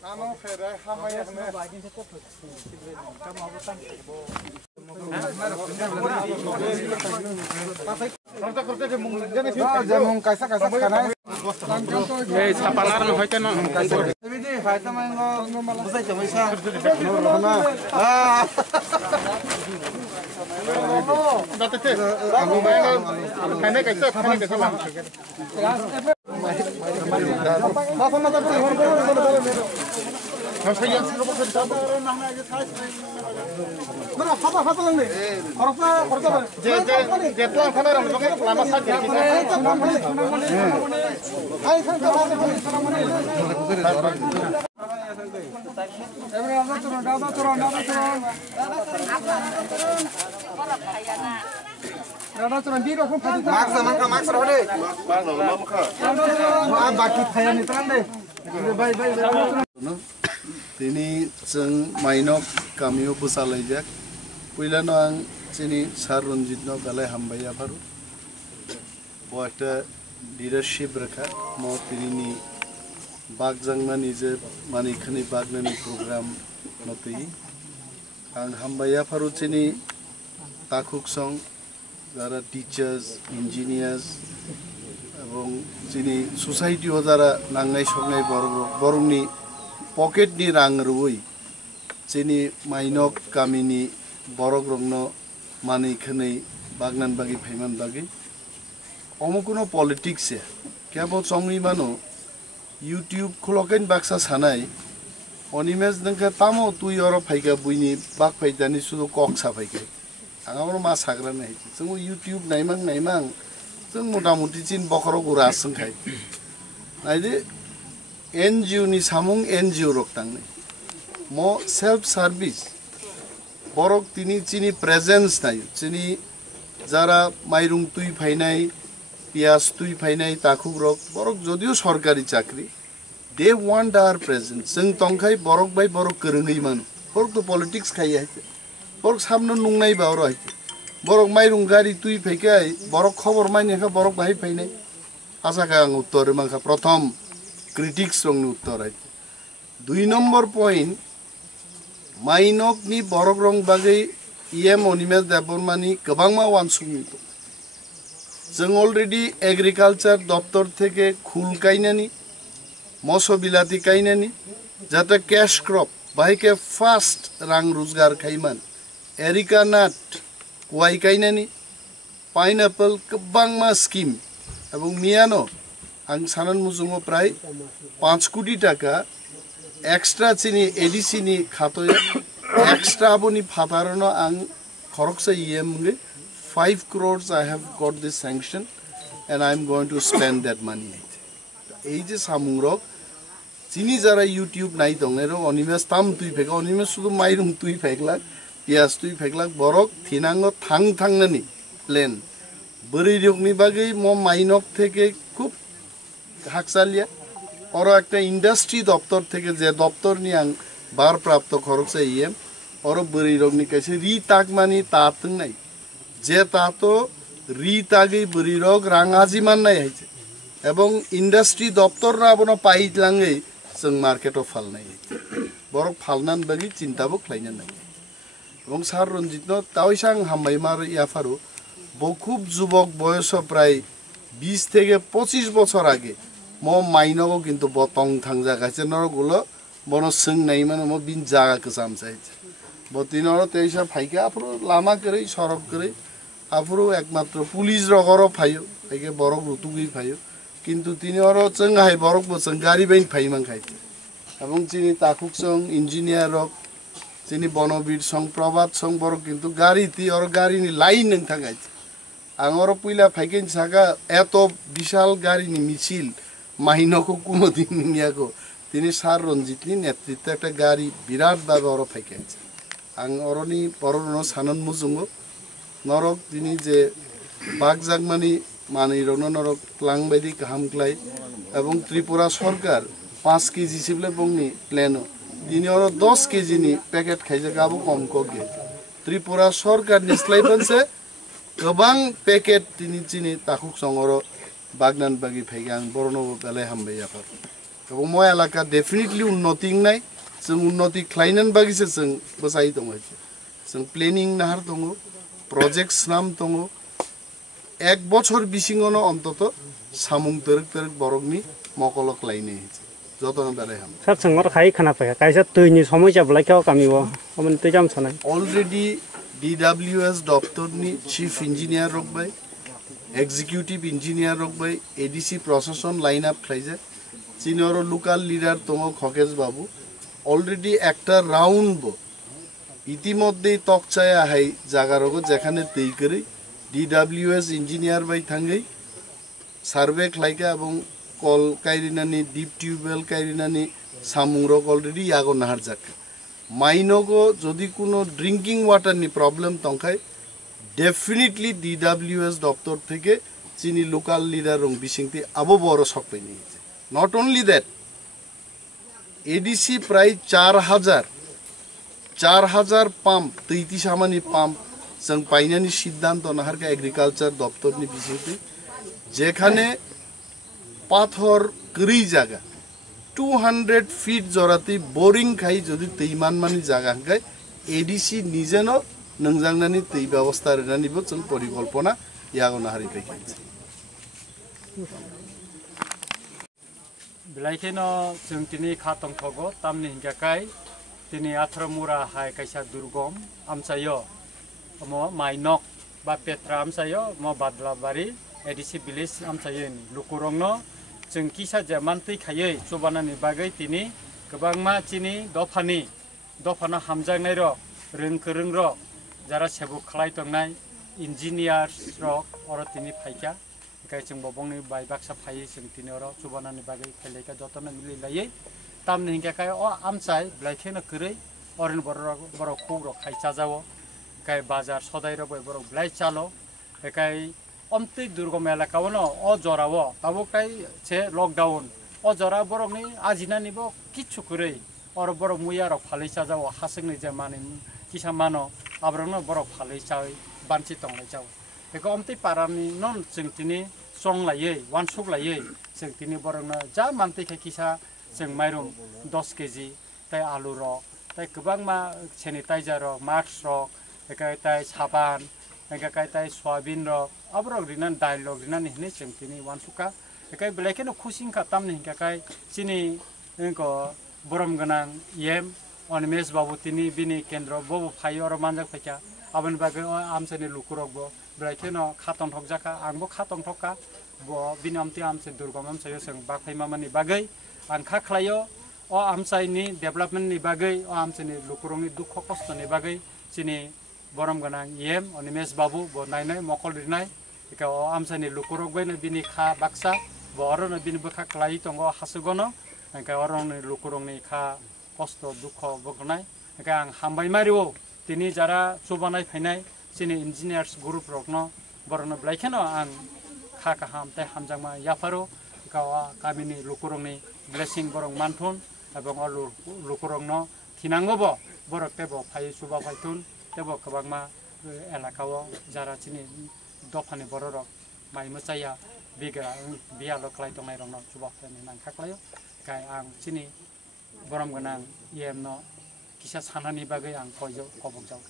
Chamung kaisa kana. Eh, sapanar no hoite no. Ini haita mango busai chamaisa. Ah. Datete. Kamu mango kana kaisa lama. Tini jeng mainok kamiu busalaijak puilano ang sini sarunjitno galai hambaya baru buat leadership reka mau tini ni bagjangmani je manikhani bagnani program noti ang hambaya baru sini takuk song যারা teachers engineers এবং যিনি সোসাইটিও যারা নাংনাই সংনাই বরংনি পকেটনি রাং রুই যিনি মাইনক গামিনি বরগ্রগ্ন মানিখनै বাগনান বাগি ফাইমান বাগি অমুকুনো পলিটিক্সে কেবল সংনি মানো ইউটিউব খলকেন বাক্সা সানাই অনিমেজ নংকা তামো তুই অর ফাইকা বুইনি বাক ফাইদানি শুধু কক সাফাইকে आंगो मा साग्रा नै जों YouTube नायमां जों मटामटी चिन बखरो गुरास जों खाय नायदि एनजिओ नि सामुं एनजिओ रक तांनै मो सेल्फ सार्भिस बरक तिनि चिनि प्रेजेंस नाय चिनि जारा माइरुं तुइ फाइनाय पियास तुइ फाइनाय ताखुक रक बरक जदियो सरकारी चाकरी दे वान्ट आवर प्रेजेंस जों तंखाय बरक बाय बरक गोरोङै मानु बरक तो पॉलिटिक्स खाय बरक सामनो नुंनाय बावरो हाय बरक माइरुं गाड़ी तुइ फैकाय बरक खबर माइनेखा बरक बाहाय फैनाय आशा का आं उत्तर माखा प्रथम क्रिटिक्स रंनि उत्तर हाय 2 नम्बर पॉइंट माइनक नि बरक रंग बागै इएम अनिमेल देबरमानि गोबांमा वानसुंनि जों अलरेडी एग्रीकालचार दफ्तर थेके खुल गायनानि मसो बिलाति गायनानि जाते कैश क्रॉप बाहायके फास्ट रां रोजगार खायमान एरिका नाट वाई गायनानि पाइनएप्पल गोबांमा स्कीम एबं मियानो आं सानान मुजुङो प्राय 5 कोटी टाका एक्स्ट्रा चिनि एडिसिनि खातोया एक्स्ट्रा बनि फातारनो आं खरकसे इएम 5 crores I have got this sanction and I am going to spend that money এই যে সামুংরক চিনি যারা ইউটিউব নাই দংনেরো অনিমেস তাম তুই ফেকা অনিমেস শুধু মাইরুম তুই ফেকলাক पियास तुई फेकलाक बरक थिनांगो थांनानि प्लेन बोरै रोगनि बागै म माइनक थेके खूब हाकसालिया और एक इंडस्ट्री दफ्तर थेके जे दफ्तरनि आं बार प्राप्त खरकसे इएम और बोरै रोगनि कैसे रि ताकमानि तातों नाय जे तातो रि तागै बोरै रोग रांगाजि माननाय हायसे एवं इंडस्ट्री दफ्तर नाबनो पाइलाङै जों मार्केटआव फालनाय बरक फालनान बागै चिन्ताबो खालायनो नाय এবং সার রঞ্জিত তাওইসাং হামবাই মার ইয়াফারু বখুব যুবক বয়স প্রায় 20 থেকে 25 বছর আগে ম মাইনগো কিন্তু বতং থাংজা গাছে নরগুলো বন সং নাই মানে ম বিন জায়গা কসাম চাইছে বতিনর তেইসা ফাইকা আফরু লামা করে সরক করে আফরু একমাত্র পুলিশ রগর ফাইও ফাইকে বরক রুতুগি ফাইও কিন্তু তিনি অর চং হাই বরক বচং গাড়ি বাইন ফাইমান খাইতে এবং চিনি তাকুক সং ইঞ্জিনিয়ার রক চিনি বনবীর সং প্রবাদ সং বরক কিন্তু গাড়ি তি और গাড়িনি লাইন নং থাকাই आङर पुइला फाइकेन सागा एत विशाल गाड़ीनि मिছিল माइनको कोनोदिन नियाको तिनी सार रंजितनि नेतृत्वे একটা गाड़ी बिराट भाबे अर फाइकेन आं अरनि परनो सानन मुजुङो नरक तिनी जे बागजागमानि मानै रनो नरक क्लां बायदि गाहामक्लाय एवं त्रिपुरा सरकार 5 केजि सिबले बंनि प्लेनो तिनी अर 10 केजि नि पैकेट खाइजा गाबो कम कोगे त्रिपुरा सरकार निस्लाइपनसे गोबां पेकेट तिनी चिनि ताकुक संगरो बागनान बागि फैगां बरनो बेले हामबाय आफार এবং মই এলাকা ডেফিনেটলি উন্নতি নাই जों उन्नति खालायनानै बागिसो जों बसाय दङ जों प्लेनिं नाहार दङ प्रजेक्ट नाम दङ एक बছর बिसिङावनो अन्तत सामुं तोरक बरकनि मकलक लायनो যতন বেড়াই হাম স্যার সঙ্গর খাই খানা পায় কাইসা তৈনি সমস্যা বলাইখাও কামিব আমি তুই জাম সানাই অলরেডি DWS দপ্তরনি চিফ ইঞ্জিনিয়ার রকবাই এক্সিকিউটিভ ইঞ্জিনিয়ার রকবাই এডিসি প্রশাসন লাইন আপ খাইছে চিনর লোকাল লিডার তম খকেশ বাবু অলরেডি একটা রাউন্ড ইতিমধ্যেই তকচায় আহাই জাগারগো যেখানে তেই করে DWS ইঞ্জিনিয়ার বাই থাঙ্গই সার্ভে খাইকা এবং call কাইরিনানি deep tubewell কাইরিনানি সামুংরক already ইয়াগো Nahar যাকা মাইনগো যদি কোনো ড্রিঙ্কিং ওয়াটার নি প্রবলেম তংখাই ডেফিনেটলি DWS দপ্তর থেকে চিনি লোকাল লিডার রং বিসিংতি আবো বড় সকপাই নিয়েছে নট অনলি দ্যাট এডিসি প্রায় 4000 পাম্প 33 সামানি পাম্প जों पाइनानि सिद्धांत नाहारका एग्रीकालचार दप्तरनि बिसिंति जेखाने पाथर गरी जागा 200 फीट जराति बोरिंग खाई जदि तैमान मानि जागा हंगाय एडिसि निजेनो नंजांनानि तै व्यवस्था रेनानिबो जों परिकल्पना यागो नाहारि फैखायसै बिलाइखेनो जों तिनि खातंग थगो तामनि हिंगाखाय तिनि आथ्रमुरा हाय कायसा दुर्गम आमसायो mo mainok ba petra amsayo mo badlabari edisi village amsayo lukurongno जों किसा जेमानतै खायै सुबानानि बागै तिनि गोबांमा चिनि दफाना हामजांनाय र रोंखोरों र जारा सेबु खालाय तंनाय इन्जिनियार्स र अर तिनि फाइका गाय जों बबंनि बाय बाक्सा फायै जों तिनि र सुबानानि बागै फैलायका जतन मिलि लायै तामनि हिंगाखाय अ आमसाय ब्लाइखेनो करै अरन बर खौर खायचा जावो गाय बाजार सदाय र बर ब्लाइ चालो गाय अम्ति दुर्गम एलाकावनो अ जरावो ताबो काय से लकडाउन अ जरा बरकनि आजिनानिबो किछु करै अर बर मुया र फालैसा जावो हासंनि जे माने किसा मानो आब्रनो बर फालैसा बानसि तंलाय जावो बेखौ अम्ति पारानि नन जों तिनि संलायै वानसुक लायै जों तिनि बरनो जा मानतैखाय किसा जों माइरं 10 केजि ताय आलु र ताय गोबां मा सेनिटाइजार र मास्क र एकाय साबान एकाय सोयाबिन र अब्रक रिनान डायलग रिनान हिने जों तिनि वानसुका एकाय बेलेखेनो खुसिंखा तामनि हिंखाखाय चिनि इनको बरम गनां येम अनमेश बाबु तिनि बिनि केन्द्र बबु फायो र मानजाक फैका आबन बागै आमसेनि लुकुरकबो बेलेखेनो खातन थकजाका आंबो खातन थका ब बिनि आमति आमसे दुर्गम आमसायो जों बाखैमामानि बागै आं खाख्लायो अ आमसायनि डेभलपमेन्टनि बागै अ आमसेनि लुकुरंनि दुख खस्थनि बागै चिनि बरम गनां येम अनिमेश बाबु ब नायनाय मकल रिनाय इका आमसानि लुकुरक बैनो बिनि खा बाक्सा ब अरनो बिनि बखा क्लाइ तंग हासुगनो इका अरनो लुकुरंनि खा कष्ट दुख बगनाय इका आं हामबाय मारिओ तिनि जारा सुबानाय फैनाय चिनि इन्जिनियार्स ग्रुप रकनो बरनो ब्लाइखेनो आं खा काहाम ताय हामजामा याफारो इका गामिनि लुकुरंनि ब्लेसिं बरं मानथुन एबं अ लुकुरंनो थिनांगोबो बरक तेबो फाय सुबा फायथुन तेबो गोबांमा एलाकाव जारा चिनि दफानि बररक माइ मोसाया बियाल खालाय दंनाय रंनो सुबाफोरनि नांखाख्लायो गाय आं चिनि बरम गोनां येमनो किसा सानानि बागै आं कयजो कबक जाव